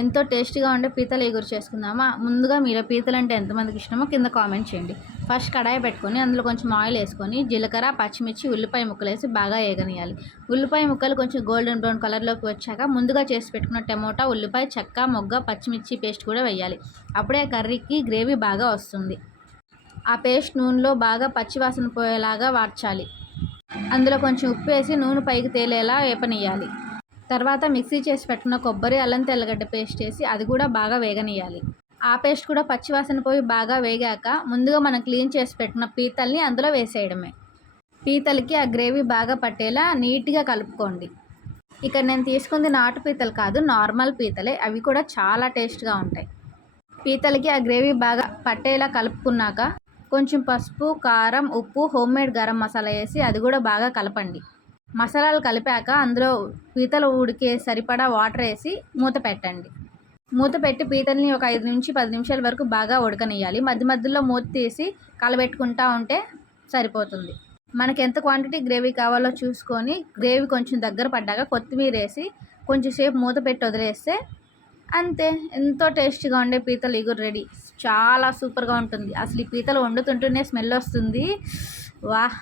ఎంతో టేస్టీగా ఉండే పీతల ఇగురు చేసుకుందామా. ముందుగా మీరు పీతలు అంటే ఎంతమందికి ఇష్టమో కింద కామెంట్ చేయండి. ఫస్ట్ కడాయి పెట్టుకొని అందులో కొంచెం ఆయిల్ వేసుకొని జీలకర్ర, పచ్చిమిర్చి, ఉల్లిపాయ ముక్కలు వేసి బాగా వేగనియాలి. ఉల్లిపాయ ముక్కలు కొంచెం గోల్డెన్ బ్రౌన్ కలర్లోకి వచ్చాక ముందుగా చేసి పెట్టుకున్న టమోటా, ఉల్లిపాయ, చెక్క, మొగ్గ, పచ్చిమిర్చి పేస్ట్ కూడా వేయాలి. అప్పుడే కర్రీకి గ్రేవీ బాగా వస్తుంది. ఆ పేస్ట్ నూనెలో బాగా పచ్చివాసన పోయేలాగా వాడ్చాలి. అందులో కొంచెం ఉప్పు వేసి నూనె పైకి తేలేలా వేపనియాలి. తర్వాత మిక్సీ చేసి పెట్టుకున్న కొబ్బరి, అల్లం, తెల్లగడ్డ పేస్ట్ వేసి అది కూడా బాగా వేగనియాలి. ఆ పేస్ట్ కూడా పచ్చివాసన పోయి బాగా వేగాక ముందుగా మనం క్లీన్ చేసి పెట్టిన పీతల్ని అందులో వేసేయడమే. పీతలకి ఆ గ్రేవీ బాగా పట్టేలా నీట్గా కలుపుకోండి. ఇక్కడ నేను తీసుకుంది నాటు పీతలు కాదు, నార్మల్ పీతలే. అవి కూడా చాలా టేస్ట్గా ఉంటాయి. పీతలకి ఆ గ్రేవీ బాగా పట్టేలా కలుపుకున్నాక కొంచెం పసుపు, కారం, ఉప్పు, హోమ్మేడ్ గరం మసాలా వేసి అది కూడా బాగా కలపండి. మసాలాలు కలిపాక అందులో పీతలు ఉడికే సరిపడా వాటర్ వేసి మూత పెట్టండి. మూత పెట్టి పీతల్ని ఒక 5 నుంచి 10 నిమిషాల వరకు బాగా ఉడకనియాలి. మధ్య మధ్యలో మూత తీసి కలబెట్టుకుంటూ ఉంటే సరిపోతుంది. మనకి ఎంత క్వాంటిటీ గ్రేవీ కావాలో చూసుకొని గ్రేవీ కొంచెం దగ్గర పడ్డాక కొత్తిమీర వేసి కొంచెం సేపు మూత పెట్టి వదిలేస్తే అంతే, ఎంతో టేస్టీగా ఉండే పీతల ఇగురు రెడీ. చాలా సూపర్గా ఉంటుంది. అసలు ఈ పీతలు వండుతుంటేనే స్మెల్ వస్తుంది. వాహ్!